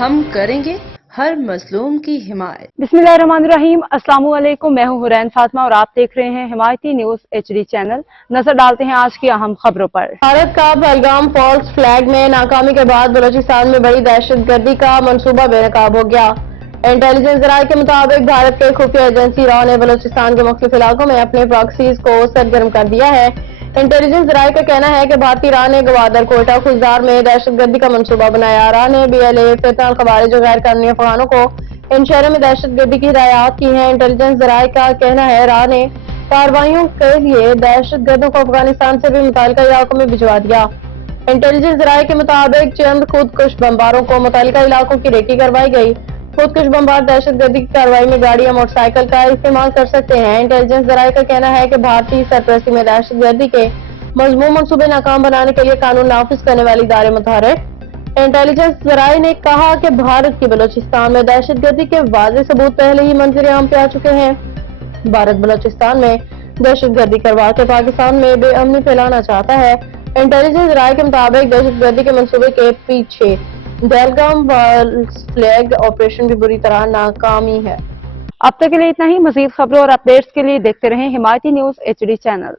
ہم کریں گے ہر مظلوم کی حمایت۔ بسمillahirrahmanirrahim، السلام علیکم، میں ہوں حرین فاطمہ اور آپ دیکھ رہے ہیں حمایتی نیوز HD چینل۔ نظر ڈالتے ہیں آج کی اہم خبروں پر۔ بھارت کا پہلگام فالس فلیگ میں ناکامی کے بعد بلوچستان میں بڑی دہشت گردی کا منصوبہ بے نقاب ہو گیا۔ انٹیلیجنس ذرائع کے مطابق بھارت کے خفیہ ایجنسی را نے بلوچستان کے مختلف علاقوں میں اپنے پراکسیز کو سرگرم کر دیا ہے۔ انٹیلیجنس ذرائع کا کہنا ہے کہ بھارتی را نے گوادر، کوئٹہ، خزدار میں دہشت گردی کا منصوبہ بنایا۔ را نے BLA، فتنہ الخوارج اور غیر قانونی افغانوں کو ان شہروں میں دہشت گردی کی ہدایات کی ہیں۔ انٹیلیجنس ذرائع کا کہنا ہے را نے کارروائیوں کے لیے دہشت گردوں کو افغانستان سے بھی متعلقہ علاقوں میں بھجوا دیا۔ انٹیلیجنس ذرائع کے مطابق چند خودکش بمباروں کو متعلقہ علاقوں کی ریکی کروائی گئی۔ خودکش بمبار دہشت گردی کی کارروائی میں گاڑی یا موٹر سائیکل کا استعمال کر سکتے ہیں۔ انٹیلیجنس ذرائع کا کہنا ہے کہ بھارتی سرپرستی میں دہشت گردی کے مذموم منصوبے ناکام بنانے کے لیے قانون نافذ کرنے والی ادارے متحرک۔ انٹیلیجنس ذرائع نے کہا کہ بھارت کی بلوچستان میں دہشت گردی کے واضح ثبوت پہلے ہی منظر عام پہ آ چکے ہیں۔ بھارت بلوچستان میں دہشت گردی کروا کے پاکستان میں بے امنی پھیلانا چاہتا ہے۔ انٹیلیجنس ذرائع کے مطابق دہشت گردی کے منصوبے کے پیچھے پہلگام فالس فلیگ آپریشن بھی بری طرح ناکامی ہے۔ اب تک کے لیے اتنا ہی۔ مزید خبروں اور اپڈیٹس کے لیے دیکھتے رہیں حمایتی نیوز HD چینل۔